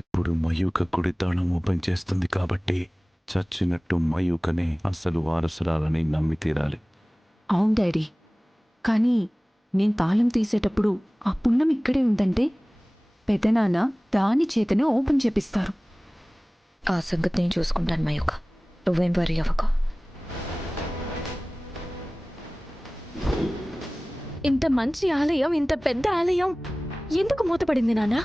ఇప్పుడు మయూక గుడి తాళం ఓపెన్ చేస్తుంది కాబట్టి చచ్చినట్టు మయూకనే అసలు వారసురాలని నమ్మి తీరాలి. అవును డాడీ, కానీ నేను తాళం తీసేటప్పుడు ఆ పుణ్యం ఇక్కడే ఉందంటే పెదనాన్న దాని చేతనే ఓపెన్ చేపిస్తారు. ఆ సంగతి నేను చూసుకుంటాను మయూక, నువ్వేం వరి అవ్వక. ఇంత మంచి ఆలయం, ఇంత పెద్ద ఆలయం ఎందుకు మూతపడింది నాన్న?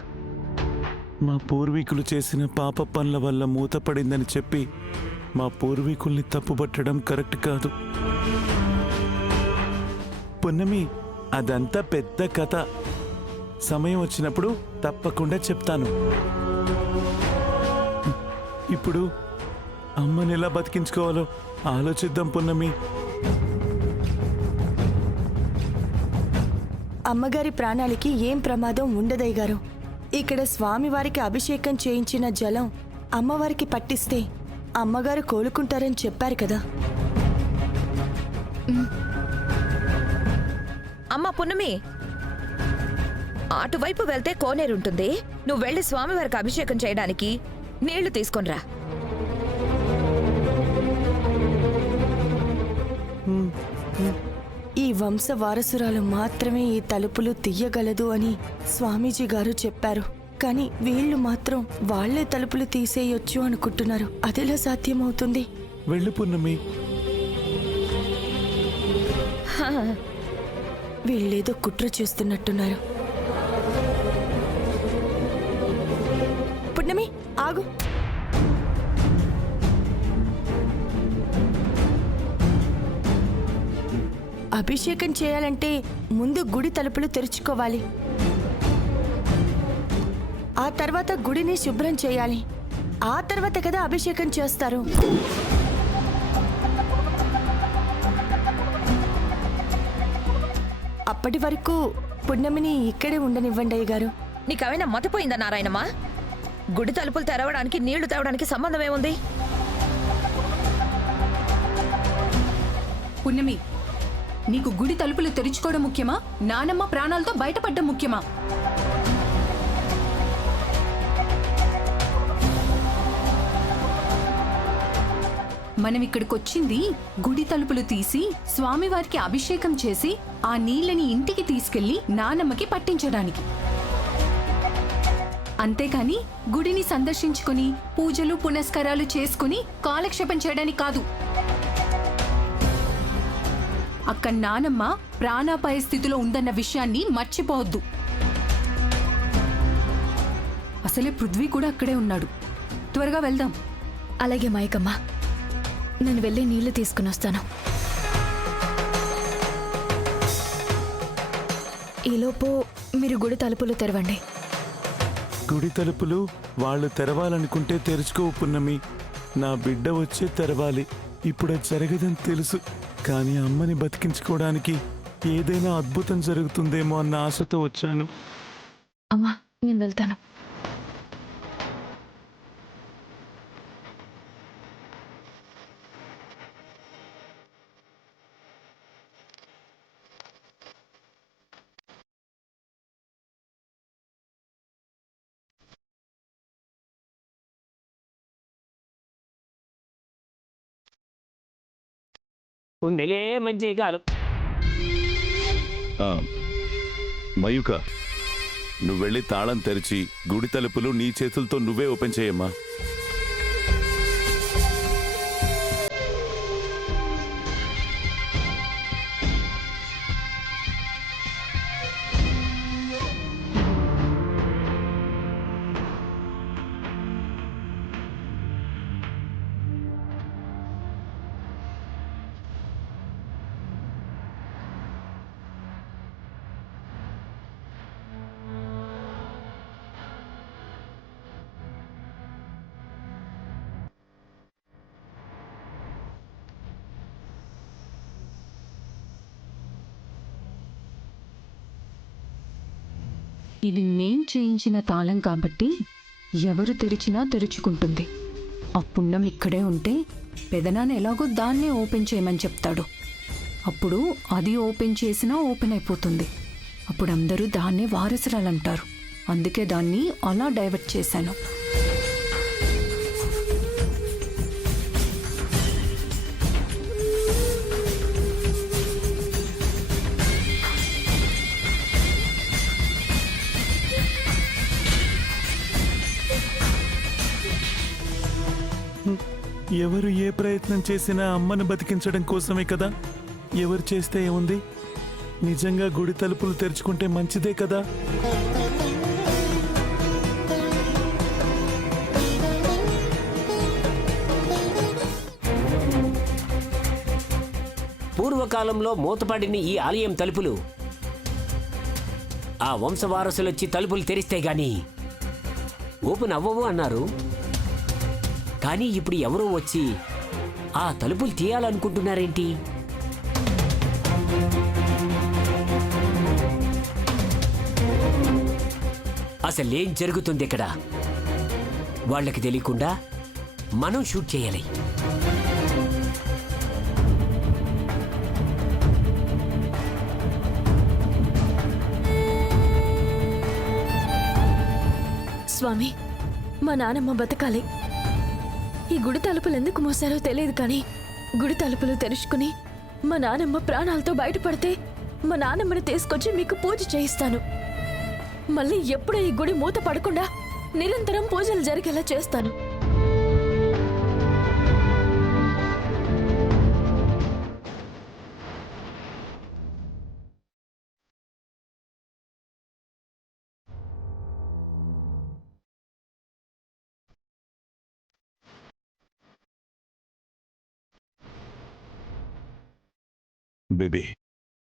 మా పూర్వీకులు చేసిన పాప పనుల వల్ల మూతపడిందని చెప్పి మా పూర్వీకుల్ని తప్పుపట్టడం కరెక్ట్ కాదు. పున్నమి, అదంతా పెద్ద కథ. సమయం వచ్చినప్పుడు తప్పకుండా చెప్తాను. ఇప్పుడు అమ్మని ఎలా బతికించుకోవాలో ఆలోచిద్దాం పున్నమి. అమ్మగారి ప్రాణాలకి ఏం ప్రమాదం ఉండదయ్య గారు. ఇక్కడ స్వామివారికి అభిషేకం చేయించిన జలం అమ్మవారికి పట్టిస్తే అమ్మగారు కోలుకుంటారని చెప్పారు కదా. అమ్మ పున్నమి, అటువైపు వెళ్తే కోనేరుంటుంది. నువ్వు వెళ్ళి స్వామివారికి అభిషేకం చేయడానికి నీళ్లు తీసుకొనిరా. ఈ వంశ వారసురాలు మాత్రమే ఈ తలుపులు తీయగలదు అని స్వామీజీ గారు చెప్పారు. కానీ వీళ్ళు మాత్రం వాళ్లే తలుపులు తీసేయొచ్చు అనుకుంటున్నారు. అదెలా సాధ్యమవుతుంది? వెళ్ళు పున్నమి. వీళ్ళేదో కుట్ర చేస్తున్నట్టున్నారు. పున్నమి ఆగు. అభిషేకం చేయాలంటే ముందు గుడి తలుపులు తెరుచుకోవాలి. ఆ తర్వాత గుడిని శుభ్రం చేయాలి. ఆ తర్వాత కదా అభిషేకం చేస్తారు. అప్పటి వరకు పున్నమిని ఇక్కడే ఉండనివ్వండి అయ్య గారు. నీకేమైనా మతపోయిందా నారాయణమ్మా? గుడి తలుపులు తెరవడానికి నీళ్లు తేవడానికి సంబంధం ఏముంది? పుణ్యమి, నీకు గుడి తలుపులు తెరుచుకోవడం ముఖ్యమా, నానమ్మ ప్రాణాలతో బయటపడ్డం ముఖ్యమా? మనం ఇక్కడికొచ్చింది గుడి తలుపులు తీసి స్వామివారికి అభిషేకం చేసి ఆ నీళ్ళని ఇంటికి తీసుకెళ్లి నానమ్మకి పట్టించడానికి. అంతేకాని గుడిని సందర్శించుకుని పూజలు పునస్కారాలు చేసుకుని కాలక్షేపం చేయడానికి కాదు. అక్కడ నానమ్మ ప్రాణాపాయ స్థితిలో ఉందన్న విషయాన్ని మర్చిపోవద్దు. అసలే పృథ్వీ కూడా అక్కడే ఉన్నాడు. త్వరగా వెళ్దాం. అలాగే మైకమ్మ, నేను వెళ్ళి నీళ్లు తీసుకుని వస్తాను. ఈలోపు మీరు గుడి తలుపులు తెరవండి. గుడి తలుపులు వాళ్ళు తెరవాలనుకుంటే తెరుచుకోవు పున్నమి. నా బిడ్డ వచ్చే తెరవాలి. ఇప్పుడు అది జరగదని తెలుసు, కానీ అమ్మని బతికించుకోవడానికి ఏదైనా అద్భుతం జరుగుతుందేమో అన్న ఆశతో వచ్చాను. అమ్మా, నేను వెళ్తాను. ఉండలే మంచి కాలం. మయూక, నువ్వు వెళ్ళి తాళం తెరిచి గుడి తలుపులు నీ చేతులతో నువ్వే ఓపెన్ చేయమ్మా. ఇది నేను చేయించిన తాళం కాబట్టి ఎవరు తెరిచినా తెరుచుకుంటుంది. ఆ పుణ్యం ఇక్కడే ఉంటే పెదనాన్న ఎలాగో దాన్నే ఓపెన్ చేయమని చెప్తాడు. అప్పుడు అది ఓపెన్ చేసినా ఓపెన్ అయిపోతుంది. అప్పుడు అందరూ దాన్నే వారసురాలంటారు. అందుకే దాన్ని అలా డైవర్ట్ చేశాను. ఎవరు ఏ ప్రయత్నం చేసినా అమ్మను బతికించడం కోసమే కదా. ఎవరు చేస్తే ఏముంది, నిజంగా గుడి తలుపులు తెరుచుకుంటే మంచిదే కదా. పూర్వకాలంలో మూతపడిన ఈ ఆలయం తలుపులు ఆ వంశవారసులొచ్చి తలుపులు తెరిస్తే గాని ఓపెన్ అవ్వవు అన్నారు. కానీ ఇప్పుడు ఎవరో వచ్చి ఆ తలుపులు తీయాలనుకుంటున్నారేంటి? అసలేం జరుగుతుంది ఇక్కడ? వాళ్ళకి తెలియకుండా మనం షూట్ చేయాలి. స్వామి, మా నానమ్మ బతకాలి. ఈ గుడి తలుపులు ఎందుకు మోసారో తెలియదు, కానీ గుడి తలుపులు తెరుచుకుని మా నానమ్మ ప్రాణాలతో బయటపడితే మా నానమ్మని తీసుకొచ్చి మీకు పూజ చేయిస్తాను. మళ్ళీ ఎప్పుడూ ఈ గుడి మూత పడకుండా నిరంతరం పూజలు జరిగేలా చేస్తాను. బేబీ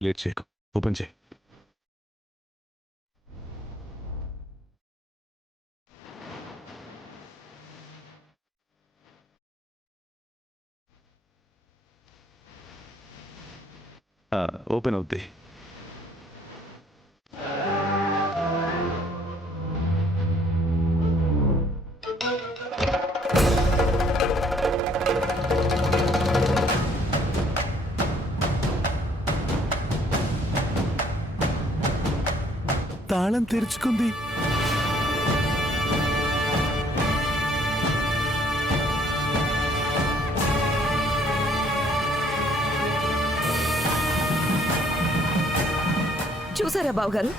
లేట్ చేయకు, ఓపెన్ చేయి. ఓపెన్ అవుద్ది. తాళం తెరుచుకుంది. చూసారా బావగారు,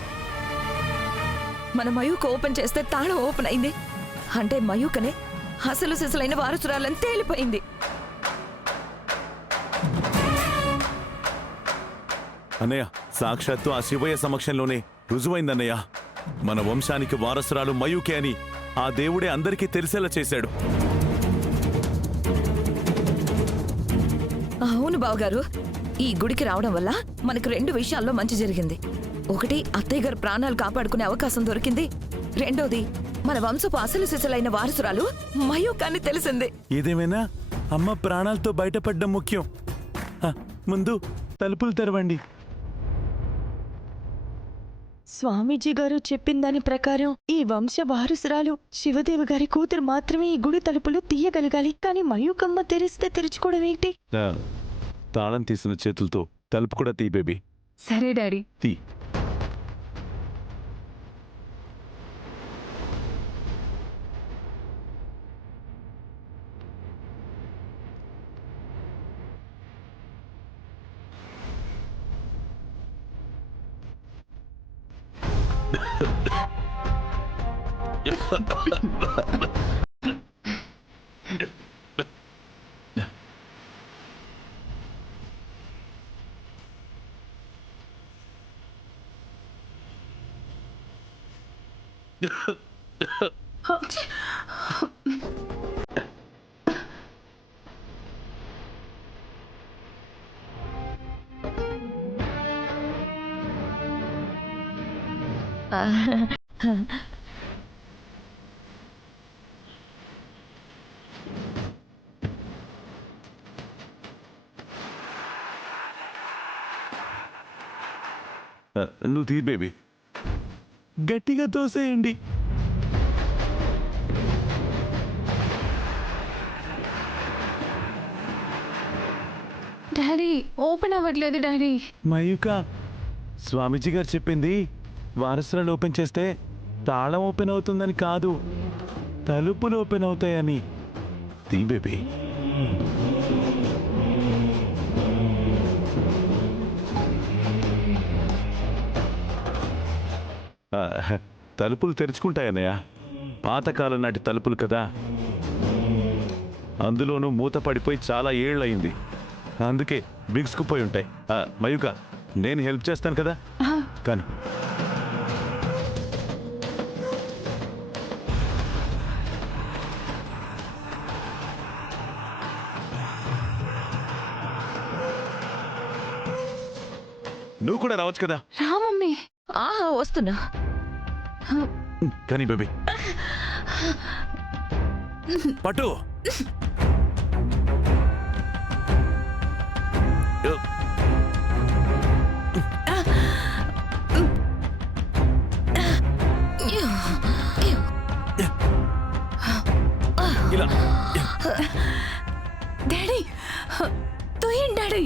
మన మయూక ఓపెన్ చేస్తే తాళం ఓపెన్ అయింది. అంటే మయూకనే అసలు సిసలైన వారసురాలని తేలిపోయింది. అన్నయ్య, సాక్షాత్తు ఆ శివయ్య సమక్షంలోనే రుజువైందన్నయ్య. మన వంశానికి వారసురాలు మయూకే అని ఆ దేవుడే అందరికీ తెలిసేలా చేశాడు. అవును బావగారు, ఈ గుడికి రావడం వల్ల మనకు 2 విషయాల్లో మంచి జరిగింది. ఒకటి, అత్తయ్య గారు ప్రాణాలు కాపాడుకునే అవకాశం దొరికింది. రెండోది, మన వంశపు అసలు సిసలైన వారసురాలు మయూక అని తెలిసింది. ఏదేమైనా అమ్మ ప్రాణాలతో బయటపడ్డం ముఖ్యం. ముందు తలుపులు తెరవండి. స్వామీజీ గారు చెప్పిన దాని ప్రకారం ఈ వంశ వారసురాలు శివదేవి గారి కూతురు మాత్రమే ఈ గుడి తలుపులు తీయగలగాలి. కానీ మయూకమ్మ తెరిస్తే తెరుచుకోవడం ఏంటి? తాళం తీసిన చేతులతో తలుపు కూడా తీ బేబీ. సరే డాడీ. తీ. నువ్వు తీ బేబీ. గట్టిగా తోసేయండి. డాడీ ఓపెన్ అవ్వట్లేదు డాడీ. మయూక, స్వామీజీ గారు చెప్పింది వారసురాలు ఓపెన్ చేస్తే తాళం ఓపెన్ అవుతుందని కాదు, తలుపులు ఓపెన్ అవుతాయని. తీ బేబీ. తలుపులు తెరుచుకుంటాయన్నయ్య. పాతకాలం నాటి తలుపులు కదా, అందులోనూ మూత పడిపోయి చాలా ఏళ్ళయింది. అందుకే బిగుసుకుపోయి ఉంటాయి. మయూక, నేను హెల్ప్ చేస్తాను కదా, కానీ నువ్వు కూడా రావచ్చు కదా. రా మమ్మీ. ఆహా, వస్తున్నా. కానీ బేబీ పట్టు. ఇలా డాడీ, తోయండి డాడీ.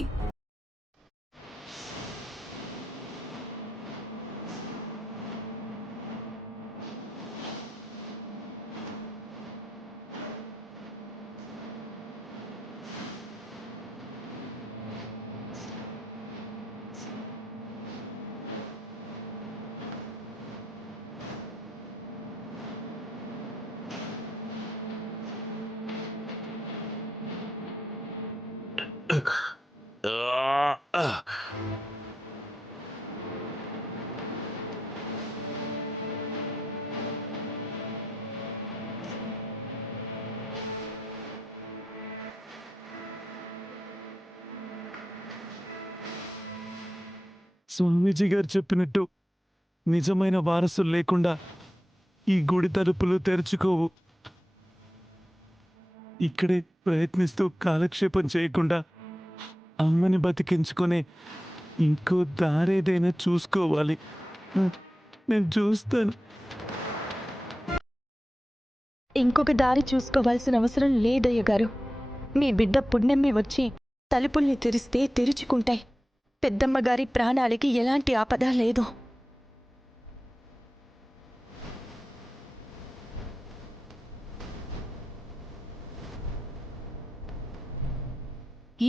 స్వామీజీ గారు చెప్పినట్టు నిజమైన వారసులు లేకుండా ఈ గుడి తలుపులు తెరుచుకోవు. ఇక్కడే ప్రయత్నిస్తూ కాలక్షేపం చేయకుండా అమ్మని బతికించుకునే ఇంకో దారేదైనా చూసుకోవాలి. నేను చూస్తాను. ఇంకొక దారి చూసుకోవాల్సిన అవసరం లేదయ్య గారు. మీ బిడ్డ పుణ్యమి వచ్చి తలుపుల్ని తెరిస్తే తెరుచుకుంటాయి. పెద్దమ్మగారి ప్రాణాలకి ఎలాంటి ఆపద లేదు.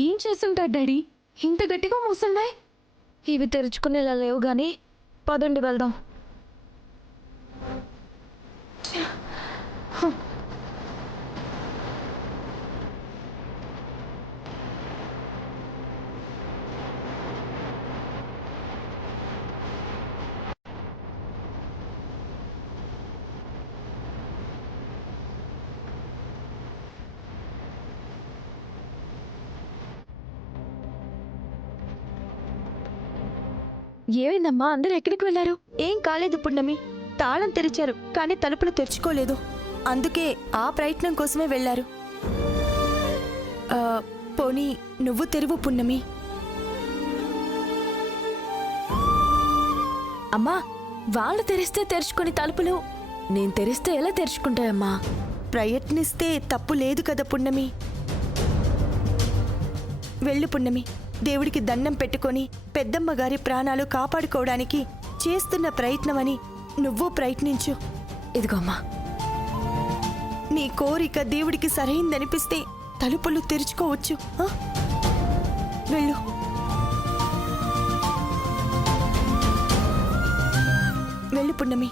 ఏం చేస్తుంటారు డాడీ, ఇంత గట్టిగా మూసున్నాయి? ఇవి తెరుచుకునేలా లేవు గాని పదండి వెళ్దాం. ఏమైందమ్మా, అందరూ ఎక్కడికి వెళ్ళారు? ఏం కాలేదు పున్నమి. తాళం తెరిచారు కానీ తలుపులు తెరుచుకోలేదు. అందుకే ఆ ప్రయత్నం కోసమే వెళ్ళారు. పోనీ నువ్వు తెరువు పున్నమి. అమ్మా, వాళ్ళు తెరిస్తే తెరుచుకుని తలుపులు నేను తెరిస్తే ఎలా తెరుచుకుంటాయమ్మా? ప్రయత్నిస్తే తప్పు లేదు కదా పున్నమి. వెళ్ళు పున్నమి. దేవుడికి దండం పెట్టుకొని పెద్దమ్మ గారి ప్రాణాలు కాపాడుకోవడానికి చేస్తున్న ప్రయత్నమని నువ్వు ప్రయత్నించు. ఇదిగో అమ్మా. నీ కోరిక దేవుడికి సరైందనిపిస్తే తలుపులు తెరుచుకోవచ్చు. వెళ్ళు. వెళ్ళు పున్నమి.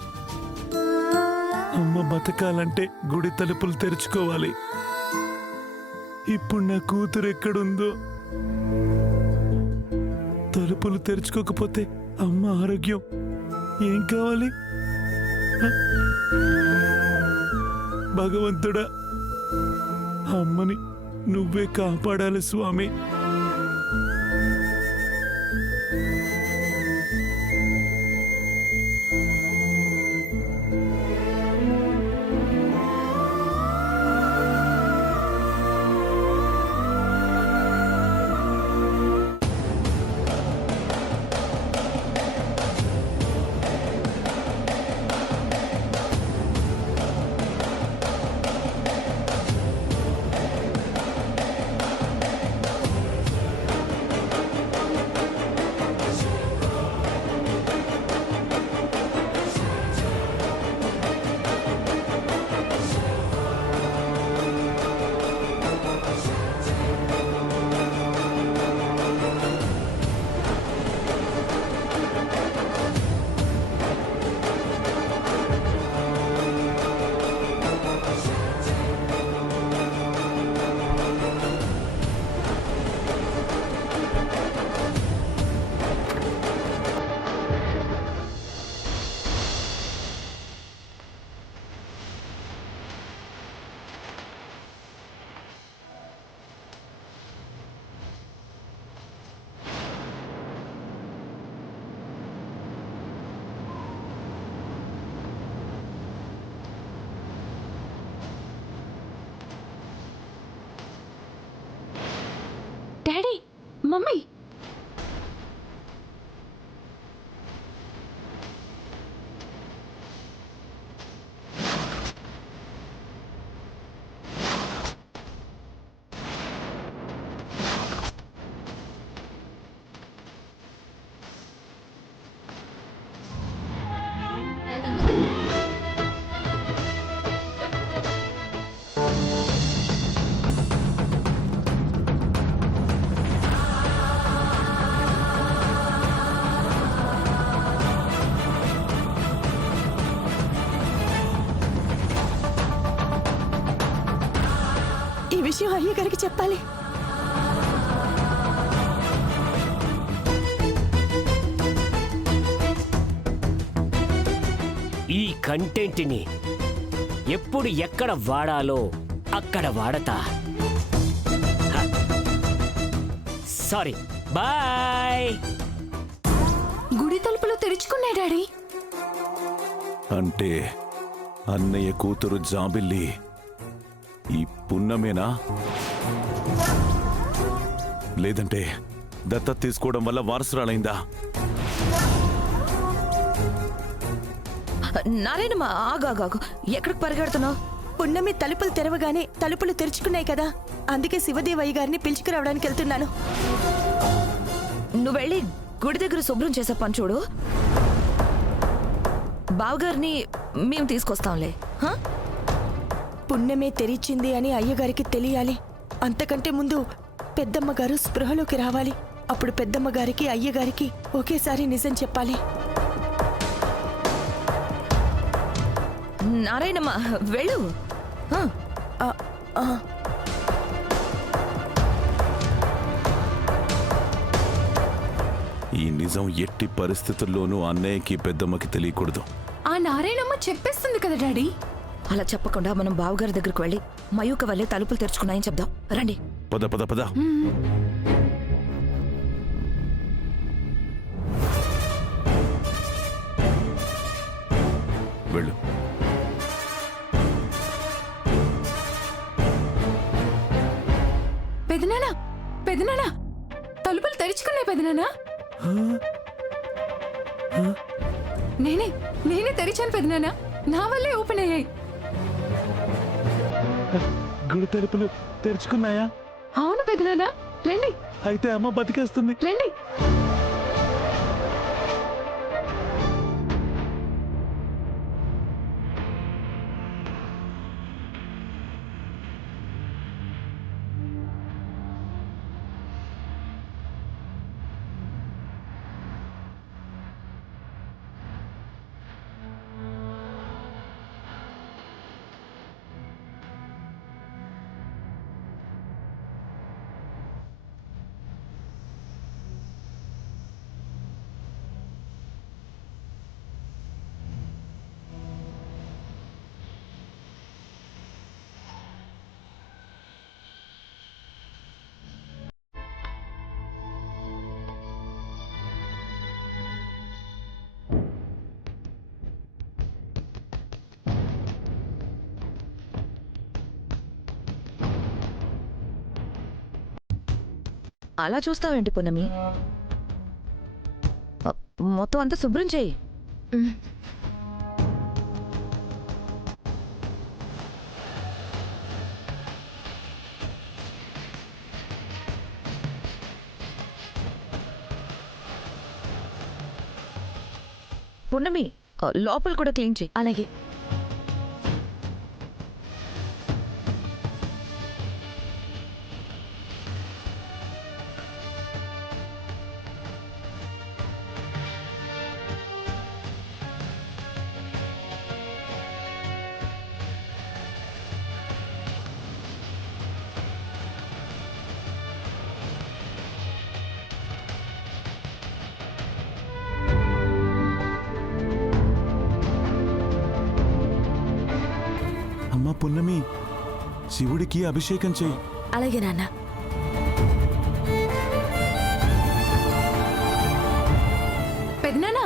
అమ్మ బతకాలంటే గుడి తలుపులు తెరుచుకోవాలి. ఇప్పుడు నా కూతురు ఎక్కడుందో? తలుపులు తెరుచుకోకపోతే అమ్మ ఆరోగ్యం ఏం కావాలి? భగవంతుడా, అమ్మని నువ్వే కాపాడాలి స్వామి. డాడీ మమ్మీ ఈ విషయం అయ్యగారికి చెప్పాలి. ఈ కంటెంట్ని ఎప్పుడు ఎక్కడ వాడాలో అక్కడ వాడతా. Sorry, bye. గుడి తలుపులు తెరుచుకున్నాయి డాడీ. అంటే అన్నయ్య కూతురు జాబిల్లి ఈ పున్నమేనా? లేదంటే దత్తత తీసుకోవడం వల్ల వారసురాలైందా? నారాయణమ్మ ఆగాగాగు, ఎక్కడికి పరిగెడుతున్నావు? పున్నమి తలుపులు తెరవగానే తలుపులు తెరుచుకున్నాయి కదా, అందుకే శివదేవయ్య గారిని పిలుచుకురావడానికి వెళ్తున్నాను. నువ్వు వెళ్ళి గుడి దగ్గర శుభ్రం చేసే పని చూడు. బావగారిని మేము తీసుకొస్తాంలే. హా? పున్నమే తెరిచింది అని అయ్యగారికి తెలియాలి. అంతకంటే ముందు పెద్దమ్మ గారు స్పృహలోకి రావాలి. అప్పుడు పెద్దమ్మ గారికి అయ్యగారికి ఒకేసారి నిజం చెప్పాలి. నారాయణమ్మ వెళ్ళు. హా. ఆ, ఆ. ఈ నిజం ఎట్టి పరిస్థితుల్లోనూ అన్నయ్యకి పెద్దమ్మకి తెలియకూడదు. ఆ నారాయణమ్మ చెప్పేస్తుంది కదా డాడీ. అలా చెప్పకుండా మనం బావగారి దగ్గరకు వెళ్ళి మయూక వల్లే తలుపులు తెరుచుకున్నాయని చెప్దాం. రండి. పద పద పద. వెళ్ళు. పెదనానా పెదనానా తలుపులు తెరుచుకున్నాయి పెదనానా. నేనే నేనే తెరిచాను పెదనానా, నా వల్లే ఓపెన్ అయ్యాయి. గుడి తలుపులు తెరుచుకున్నాయా? అవును పెదనానా, రండి అయితే అమ్మ బతికేస్తుంది. రండి. అలా చూస్తావేంటి పున్నమి? మొత్తం అంతా శుభ్రం చేయి. పున్నమి లోపల కూడా క్లీన్ చేయి. అలాగే. అమ్మ పున్నమి, శివుడికి అభిషేకం చెయ్యి. అలాగే నాన్న. పెదనానా